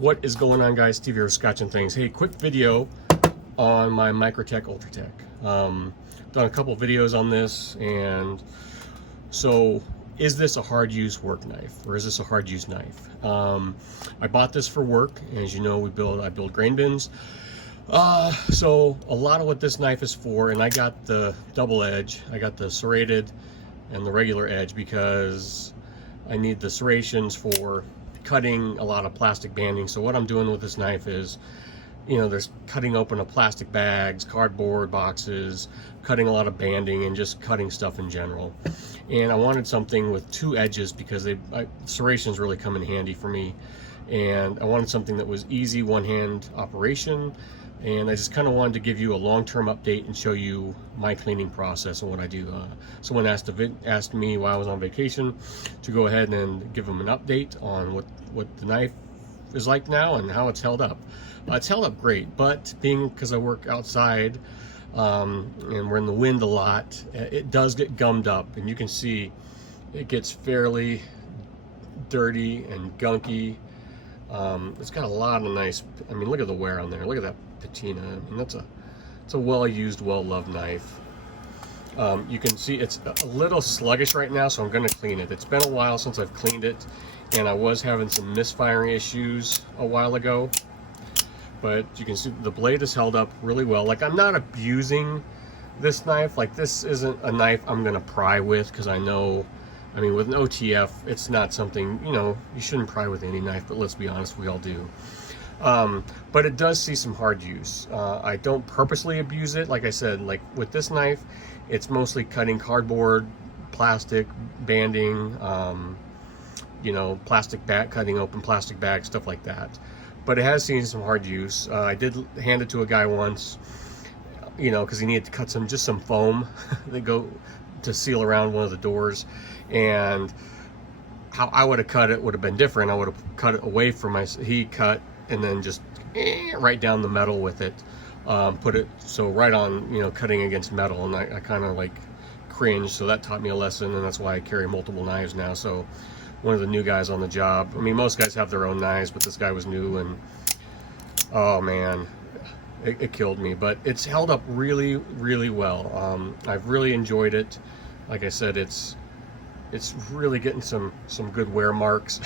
What is going on, guys? Steve here with Scotch and Things. Hey, quick video on my Microtech Ultratech. Done a couple videos on this, and so is this a hard use work knife or is this a hard use knife? I bought this for work. As you know, I build grain bins. So a lot of what this knife is for, and I got the double edge, I got the serrated and the regular edge because I need the serrations for cutting a lot of plastic banding. So what I'm doing with this knife is, you know, there's cutting open of plastic bags, cardboard boxes, cutting a lot of banding, and just cutting stuff in general. And I wanted something with two edges because serrations really come in handy for me. And I wanted something that was easy one-hand operation. And I just kind of wanted to give you a long-term update and show you my cleaning process and what I do. Someone asked me while I was on vacation to go ahead and give them an update on what the knife is like now and how it's held up. It's held up great, but because I work outside and we're in the wind a lot, it does get gummed up, and you can see it gets fairly dirty and gunky. It's got a lot of nice, I mean, look at the wear on there. Look at that patina. I mean, it's a well-used, well-loved knife. You can see it's a little sluggish right now, so I'm going to clean it. It's been a while since I've cleaned it, and I was having some misfiring issues a while ago. But you can see the blade is held up really well. Like, I'm not abusing this knife. Like, this isn't a knife I'm going to pry with, because I know, I mean, with an OTF, it's not something, you know, you shouldn't pry with any knife, but let's be honest, we all do. But it does see some hard use. I don't purposely abuse it. Like I said, like with this knife, it's mostly cutting cardboard, plastic, banding, you know, cutting open plastic bags, stuff like that. But it has seen some hard use. I did hand it to a guy once, you know, because he needed to cut just some foam that go to seal around one of the doors. And how I would have cut it would have been different. I would have cut it away from he cut and then just right down the metal with it. Put it so right on, you know, cutting against metal, and I kind of like cringed. So that taught me a lesson, and that's why I carry multiple knives now. So one of the new guys on the job, I mean, most guys have their own knives, but this guy was new, and oh man, it killed me. But it's held up really, really well. I've really enjoyed it. Like I said, it's really getting some good wear marks.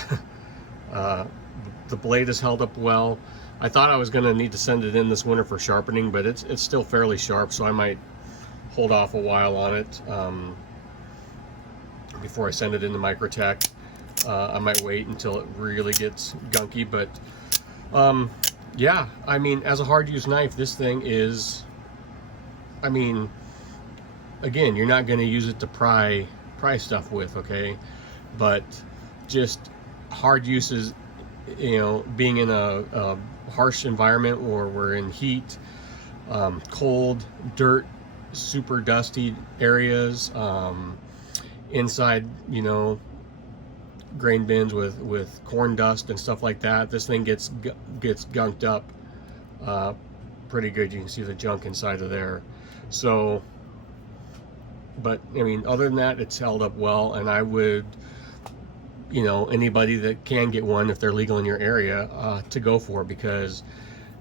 The blade is held up well. I thought I was going to need to send it in this winter for sharpening, but it's still fairly sharp, so I might hold off a while on it before I send it into Microtech. I might wait until it really gets gunky, but yeah, I mean, as a hard use knife, this thing is, I mean, again, you're not going to use it to pry stuff with, okay? But just hard uses, you know, being in a harsh environment where we're in heat, cold, dirt, super dusty areas, inside, you know, grain bins with corn dust and stuff like that, this thing gets gunked up pretty good. You can see the junk inside of there. So, but I mean, other than that, it's held up well, and I would, you know, anybody that can get one, if they're legal in your area, to go for it, because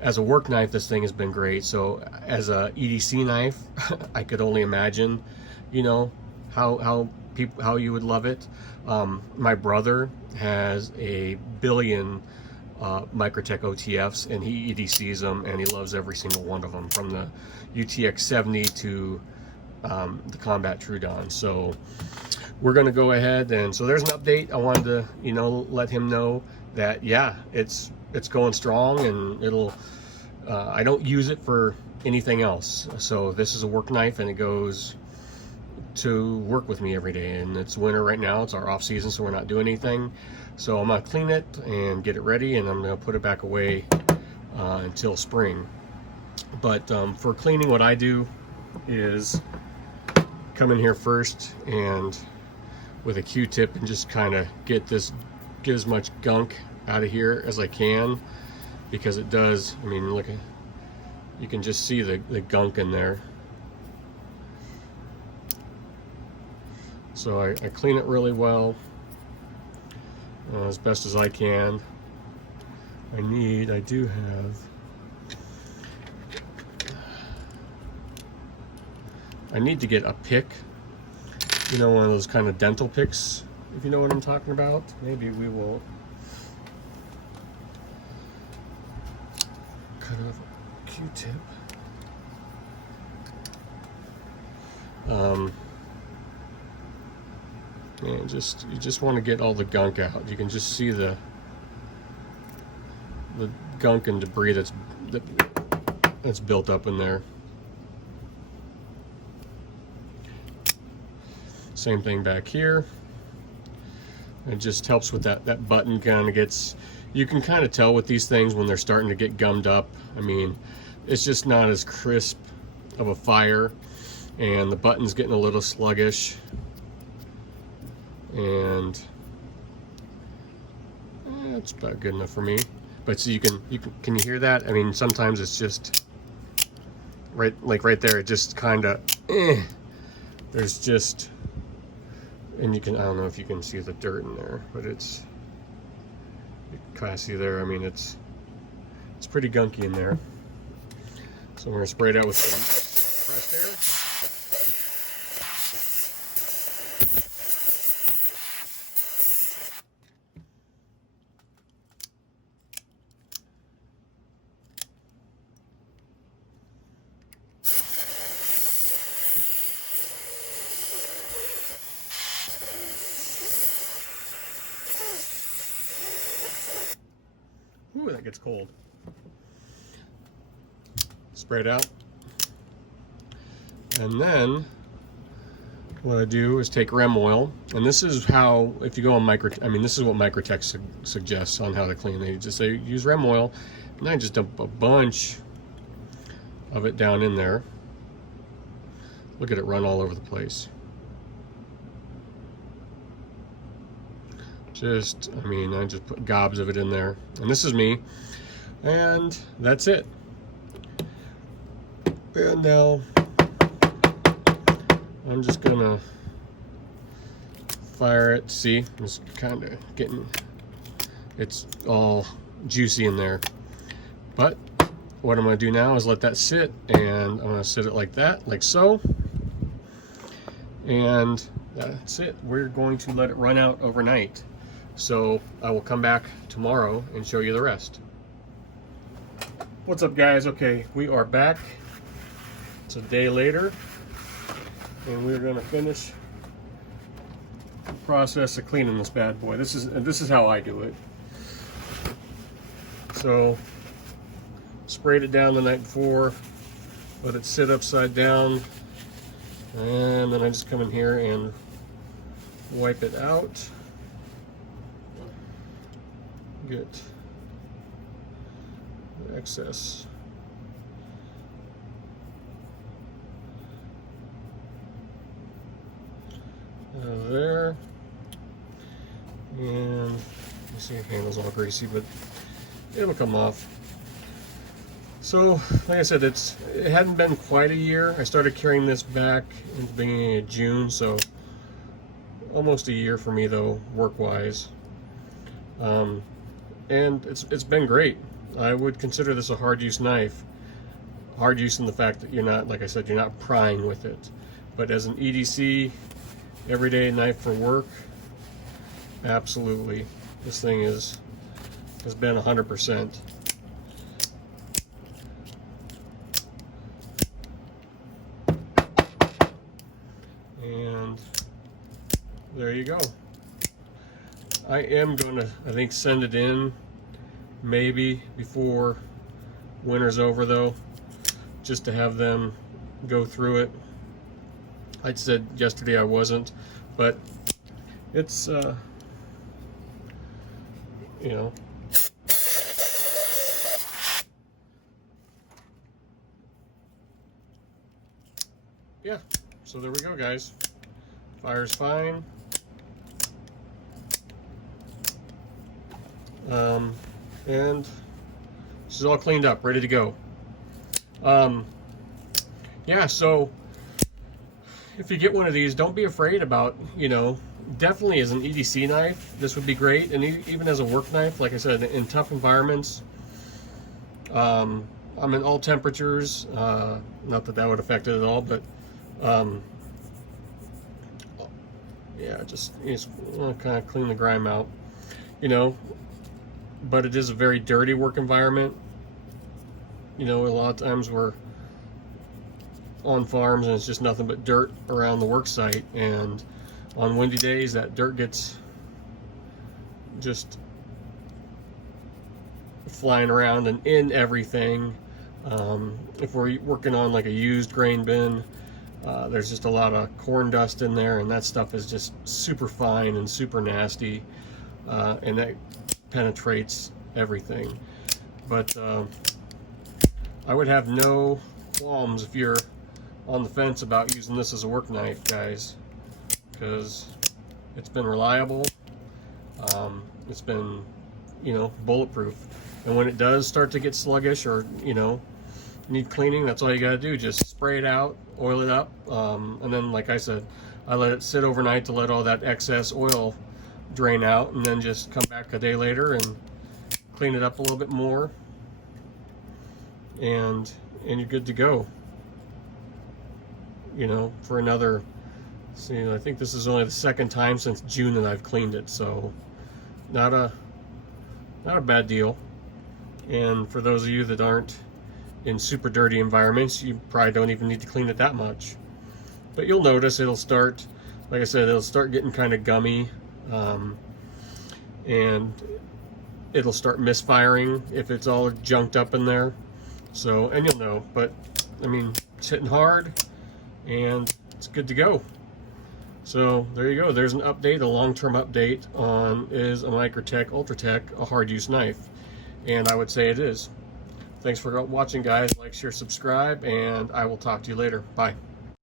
as a work knife, this thing has been great. So as a EDC knife, I could only imagine, you know, how you would love it. My brother has a billion Microtech OTFs, and he EDCs them, and he loves every single one of them, from the UTX 70 to the Combat Trudon. So we're going to go ahead, and so there's an update. I wanted to, you know, let him know that, yeah, it's going strong, and it'll I don't use it for anything else. So this is a work knife, and it goes to work with me every day. And it's winter right now, it's our off season, so we're not doing anything. So I'm gonna clean it and get it ready, and I'm gonna put it back away until spring. But for cleaning, what I do is come in here first and with a Q-tip and just kind of get as much gunk out of here as I can, because it does, I mean, look, you can just see the gunk in there. So I clean it really well as best as I can. I do have, I need to get a pick, you know, one of those kind of dental picks, if you know what I'm talking about. Maybe we will cut off a Q-tip. And you just want to get all the gunk out. You can just see the gunk and debris that's built up in there. Same thing back here. It just helps with that button kind of gets, you can kind of tell with these things when they're starting to get gummed up. I mean, it's just not as crisp of a fire, and the button's getting a little sluggish. And it's about good enough for me. But so can you hear that? I mean, sometimes it's just right there. It just kind of there's just, and you can, I don't know if you can see the dirt in there, but you can kind of see there. I mean, it's pretty gunky in there. So we're gonna spray it out with some pressed air. Ooh, that gets cold. Spray it out. And then what I do is take REM oil, and this is how, if you go on this is what Microtech suggests on how to clean. They just say use REM oil, and I just dump a bunch of it down in there. Look at it run all over the place. I just put gobs of it in there, and this is me, and that's it. And now I'm just gonna fire it. See, it's kind of getting, it's all juicy in there. But what I'm gonna do now is let that sit, and I'm gonna sit it like that, like so. And that's it. We're going to let it run out overnight. So I will come back tomorrow and show you the rest. What's up, guys? Okay, we are back. It's a day later, and we're going to finish the process of cleaning this bad boy. This is how I do it. So sprayed it down the night before, let it sit upside down, and then I just come in here and wipe it out. Get the excess. Out of there. And you see the handle's all greasy, but it'll come off. So, like I said, it hadn't been quite a year. I started carrying this back in the beginning of June, so almost a year for me though, work-wise. And it's been great. I would consider this a hard use knife. Hard use in the fact that you're not, like I said, you're not prying with it. But as an EDC, everyday knife for work, absolutely. This thing has been 100%. And there you go. I am going to, I think, send it in maybe before winter's over though, just to have them go through it. I said yesterday I wasn't, but it's, you know. Yeah, so there we go, guys. Fire's fine. And this is all cleaned up, ready to go. Yeah, so if you get one of these, don't be afraid about, you know, definitely as an EDC knife, this would be great, and even as a work knife, like I said, in tough environments. I'm in all temperatures, not that that would affect it at all, but yeah, just want to kind of clean the grime out, you know. But it is a very dirty work environment. You know, a lot of times we're on farms and it's just nothing but dirt around the work site, and on windy days that dirt gets just flying around and in everything. If we're working on like a used grain bin, there's just a lot of corn dust in there, and that stuff is just super fine and super nasty, and that penetrates everything. But I would have no qualms if you're on the fence about using this as a work knife, guys, because it's been reliable, it's been, you know, bulletproof. And when it does start to get sluggish, or, you know, need cleaning, that's all you gotta do. Just spray it out, oil it up, and then, like I said, I let it sit overnight to let all that excess oil drain out, and then just come back a day later and clean it up a little bit more, and you're good to go. You know, for another, see, I think this is only the second time since June that I've cleaned it, so not a bad deal. And for those of you that aren't in super dirty environments, you probably don't even need to clean it that much. But you'll notice it'll start, like I said, it'll start getting kind of gummy, and it'll start misfiring if it's all junked up in there. So, and you'll know, but I mean, it's hitting hard and it's good to go. So there you go. There's an update, a long-term update on, is a Microtech Ultratech a hard use knife? And I would say it is. Thanks for watching, guys. Like, share, subscribe, and I will talk to you later. Bye.